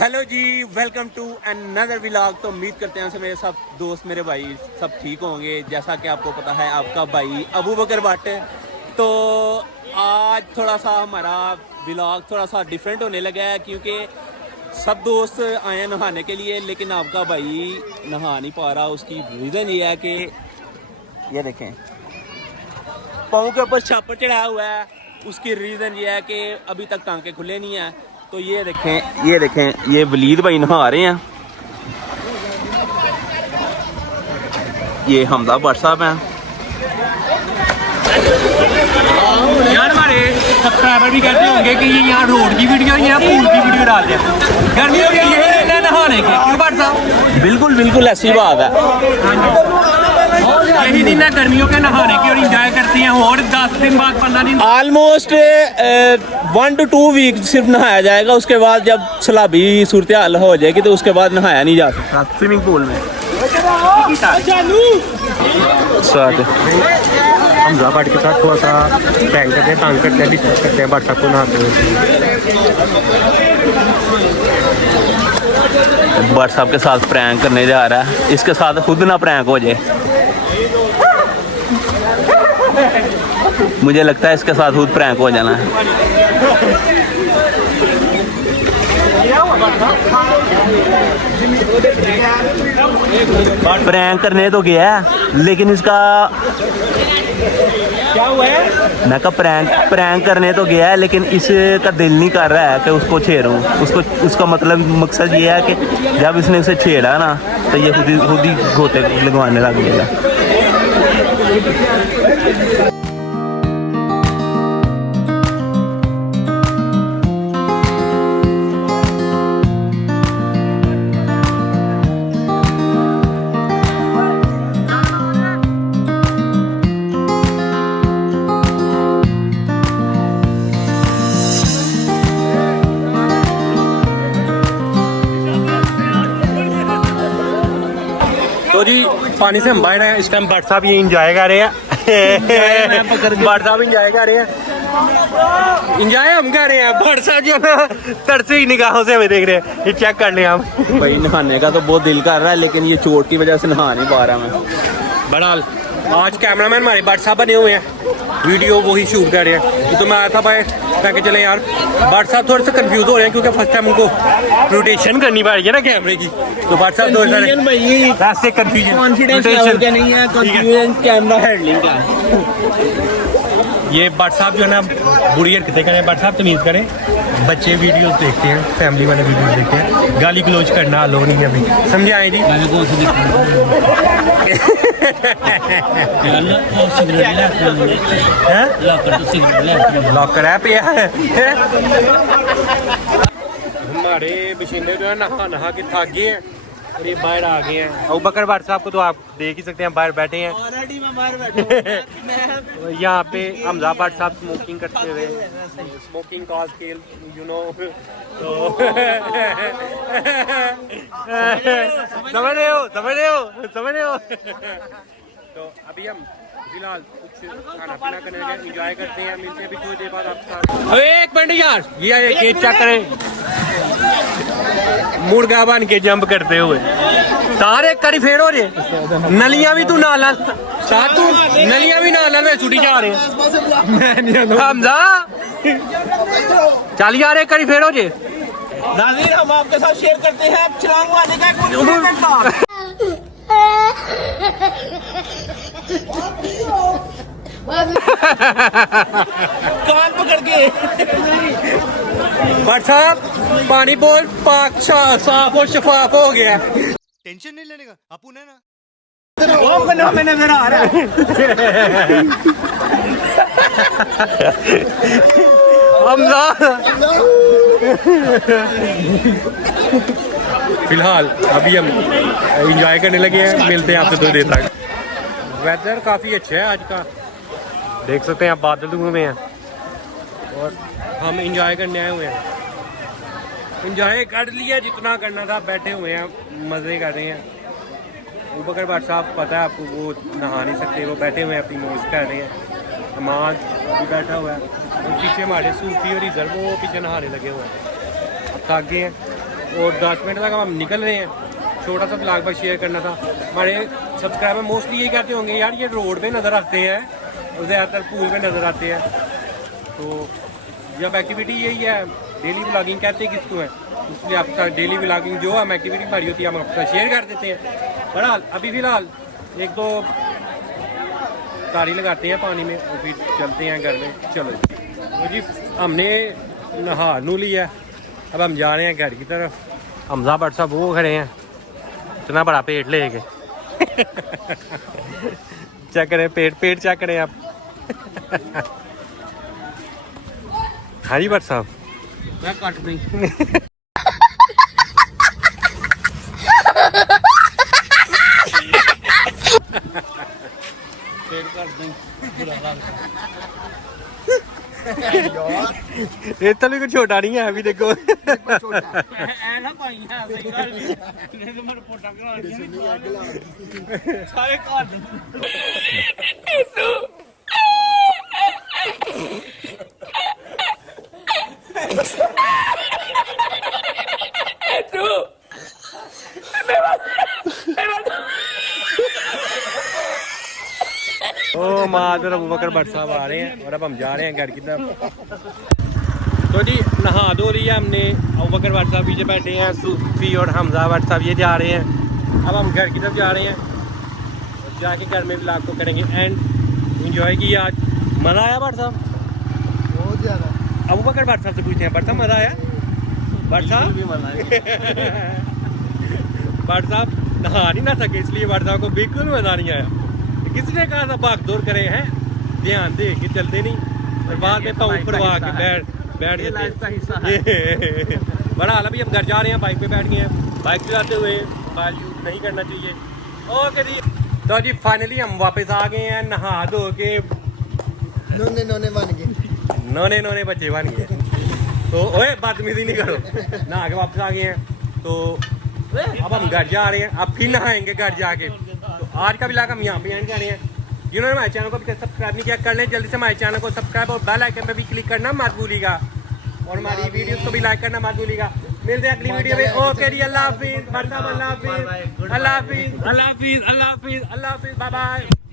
Hello ji, welcome to another vlog. तो उम्मीद करते हैं मेरे सब दोस्त मेरे भाई सब ठीक होंगे। जैसा कि आपको पता है आपका भाई अबू बकर भट्ट। तो आज थोड़ा सा हमारा व्लॉग थोड़ा सा डिफरेंट होने लगा है क्योंकि सब दोस्त आए हैं नहाने के लिए, लेकिन आपका भाई नहा नहीं पा रहा। उसकी रीज़न ये है कि ये देखें पाँव के ऊपर छापर चढ़ाया हुआ है। उसकी रीज़न ये है कि अभी तक टांके खुले नहीं हैं। तो ये देखें ये वलीद भाई नहा रहे हैं। ये हमदा भट्ट साहब हैं। यार हमारे सब्सक्राइबर भी कहते होंगे कि ये यहाँ रोड की वीडियो या पूल की वीडियो डालते हैं। गर्मियों के लिए नहाने के क्यों भट्ट साहब? बिल्कुल ऐसी बात है। यही दिन है गर्मियों के नहाने की और इंजॉय करते हैं। और 10 दिन बाद 15 दिन ऑलमोस्ट 1 to 2 वीक सिर्फ नहाया जाएगा। उसके बाद जब सलाबी सूरत हाल हो जाएगी तो उसके बाद नहाया नहीं जा सकता स्विमिंग पूल में। हमजा भट्ट के साथ थोड़ा सा टैंक करते हैं, तंग करते हैं, डिस्टर्ब करते हैं भट्ट साहब को नहाते हुए। भट्ट साहब के साथ प्रैंक करने जा रहा है। इसके साथ खुद ना प्रैंक हो जाए। मुझे लगता है इसके साथ खुद प्रैंक हो जाना है। प्रैंक करने तो गया है लेकिन इसका क्या हुआ है? मैं कहा प्रैंक करने तो गया है लेकिन इसका दिल नहीं कर रहा है कि उसको छेड़ूं। उसका मतलब मकसद ये है कि जब इसने उसे छेड़ा ना तो ये खुद ही गोते लगवाने लग गया। तो जी पानी से हम बाहर हैं। इस टाइम भट्ट साहब ये इंजॉय कर रहे हैं। भट्ट साहब इंजॉय कर रहे हैं, इंजॉय हम कर रहे हैं। भट्ट साहब जो है तरसे ही निगाहों से हमें देख रहे हैं। ये चेक कर लें हम। भाई नहाने का तो बहुत दिल कर रहा है लेकिन ये चोट की वजह से नहा नहीं पा रहा मैं। बहरहाल आज कैमरामैन हमारे भट्ट साहब बने हुए हैं, वीडियो वही शूट कर रहे हैं। तो मैं आया था भाई ताकि चले यार भट्ट साहब थोड़े से कंफ्यूज हो रहे हैं क्योंकि फर्स्ट टाइम उनको रोटेशन करनी पड़ रही है ना कैमरे की। तो भट्ट साहब थोड़े सारे कॉन्फिडेंस नहीं है, कॉन्फिडेंस कैमरा हैंडलिंग का। ये भट्ट साहब जो है ना बुरी हरकतें करें। भट्ट साहब तमीज़ करें, बच्चे वीडियोस देखते हैं, फैमिली वाले वीडियोस देखते हैं। गाली गलोच करना अलो नहीं है अभी, समझे आए जी? लॉकर है पे हमारे बशिंदे जो है नहा के थक गए हैं और ये बाहर आ गए हैं। अबू बकर भट्ट साहब को तो आप देख ही सकते हैं, बाहर बैठे हैं। ऑलरेडी मैं बाहर बैठा हूं। यहाँ पे हमजा भट्ट साहब स्मोकिंग करते हुए, smoking cause scale you know. तो समझ रहे हो। तो अभी हम फिलहाल कुछ खाना पीना करने लगे, एंजॉय करते हैं। मिलते हैं अभी थोड़ी देर बाद आपके साथ। अरे एक मिनट यार, ये केक चेक करें। मुर्गा बन के जंप करते हुए तारे करी फेर हो रहे। नलियां भी तू नाल साथ, तू नलियां भी नाल में छुट्टी जा रहे हैं। हमजा चल यार एक करी फेर हो जे। नाज़रीन हम आपके साथ शेयर करते हैं छलांग मारने का एक कान पकड़ के। भट्ट साहब पानी बोल पाक साफ और शफाफ हो गया। टेंशन नहीं लेने का अपू ने ना वो बना में नजर आ रहा है। फिलहाल अभी हम एंजॉय करने लगे हैं। मिलते हैं आपसे 2 देर तक। वेदर काफ़ी अच्छा है आज का, देख सकते हैं आप बादल हुए में हैं और हम एंजॉय करने आए हुए हैं। एंजॉय कर लिया जितना करना था, बैठे हुए हैं मज़े कर रहे हैं। अबू बकर भट्ट साहब पता है आपको, वो नहा नहीं सकते, वो बैठे हुए हैं अपनी मौज कर रहे हैं। नमाज भी बैठा हुआ है और पीछे हमारे सूफी और इधर वो पीछे नहाने लगे हुए हैं। थक गए हैं और 10 मिनट तक हम निकल रहे हैं। छोटा सा ब्लॉग पर शेयर करना था। हमारे सब्सक्राइबर मोस्टली यही कहते होंगे यार ये रोड पे नज़र आते हैं और ज़्यादातर पूल पे नज़र आते हैं। तो जब एक्टिविटी यही है, डेली व्लॉगिंग कहते हैं किसको है, इसलिए आपके साथ डेली व्लॉगिंग जो हम एक्टिविटी हमारी होती है हम आपके साथ शेयर कर देते हैं। बहरहाल अभी फ़िलहाल एक दो तारी लगाते हैं पानी में और फिर चलते हैं घर में। चलो तो जी हमने नहा नू लिया, अब हम जा रहे हैं घर की तरफ। हमजा भट्ट साहब वो खड़े हैं इतना बड़ा पेट लेके चेक करें पेट चेक करें आप। हाँ जी भट्ट साहब मैं कट नहीं पेट कर दूं बुरा लगता ये तो भी कुछ छोटा नहीं है अभी देखो। ऐ ना पाई है सही गल नहीं तो मेरे पोटा करा दिया सारे घर ओ मादर अबू बकर भट्ट साहब आ रहे हैं और अब हम जा रहे हैं घर की तरफ। तो जी नहा धो लिया हमने, अबू बकर भट्ट साहब पीछे बैठे हैं, सूफी और हमजा भट्ट साहब ये जा रहे हैं। अब हम घर की तरफ जा रहे हैं और जाके घर में व्लॉग को करेंगे एंड एंजॉय किया। आज मज़ा आया भट्ट साहब? बहुत ज्यादा। अबू बकर भट्ट साहब से पूछते हैं, भट्ट साहब मज़ा आया? भट्ट साहब भी मजा है भट्ट साहब नहा नहीं ना सके इसलिए भट्ट साहब को बिल्कुल मज़ा नहीं आया। किसने कहा था भाग दौड़ करे हैं, ध्यान दे के चलते नहीं और बाद में पाँव पड़वा के बैठ ये लाइफ का हिस्सा जाते। बड़ा हाल अभी हम घर जा रहे हैं, बाइक पे बैठ गए हैं। बाइक चलाते हुए मोबाइल यूज नहीं करना चाहिए। ओके जी तो जी फाइनली हम वापस आ गए हैं नहा धो के, नोने नोने बन गए। नोने बच्चे बन गए। तो ओए बदतमीजी नहीं करो। नहा के वापस आ गए हैं तो अब हम घर जा रहे हैं, अब फिर नहाएंगे घर जाके। तो आज का व्लॉग हम यहाँ पे एंड कर रहे हैं। जिन्होंने हमारे चैनल को अभी तक सब्सक्राइब नहीं किया कर लें जल्दी से हमारे चैनल को सब्सक्राइब और बेल आइकन पे भी क्लिक करना मत भूलिएगा और हमारी वीडियोस को भी लाइक करना मत भूलिएगा। मिलते हैं अगली वीडियो में। ओके जी अल्लाह हाफिज़, अल्लाह हाफिज़, अल्लाह हाफिज़, अल्लाह हाफिज़, अल्लाह हाफिज़, अल्लाह हाफिज़, अल्लाह हाफिज़, बाय बाय।